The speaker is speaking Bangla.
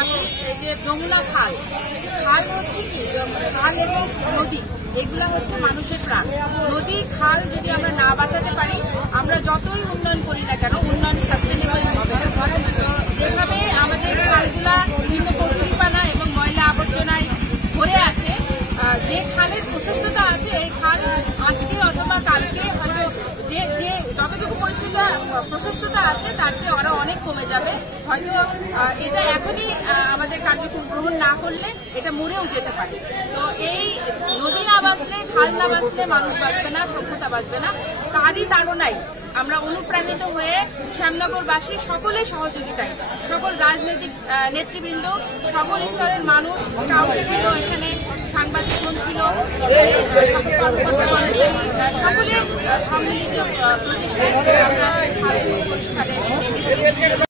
রাখি এই যে যমুনা খাল, খাল হচ্ছে কি, খাল এবং নদী এগুলা হচ্ছে মানুষের প্রাণ। নদী খাল যদি আমরা না বাঁচাতে পারি, আমরা যতই উন্নয়ন করি না কেন, উন্নয়ন সাস্টেনেবল হবে না। যেভাবে আমাদের খালগুলা বিভিন্ন কচুরিপানা এবং ময়লা আবর্জনায় ভরে আছে, যে খালের প্রশস্ততা আছে, এই খাল আজকে অথবা কালকে হয়তো যে যে যতটুকু প্রশস্ততা আছে তার চেয়ে আরো অনেক কমে যাবে। হয়তো এটা এখনই আমাদের কার্যক্রম গ্রহণ না করলে এটা মরেও যেতে পারে। তো এই নদী না বাঁচলে, খাল না বাঁচলে মানুষ বাঁচবে না, সভ্যতা বাঁচবে না। তারই তাড়নায় আমরা অনুপ্রাণিত হয়ে শ্যামনগরবাসী সকলের সহযোগিতায়, সকল রাজনৈতিক নেতৃবৃন্দ, সকল স্তরের মানুষ, স্কাউট ছিল এখানে, সাংবাদিকগণ ছিল, সকল কর্মকর্তা কর্মচারী, সকলের সম্মিলিত প্রচেষ্টায় আমরা খাল পরিষ্কারে নেমেছি।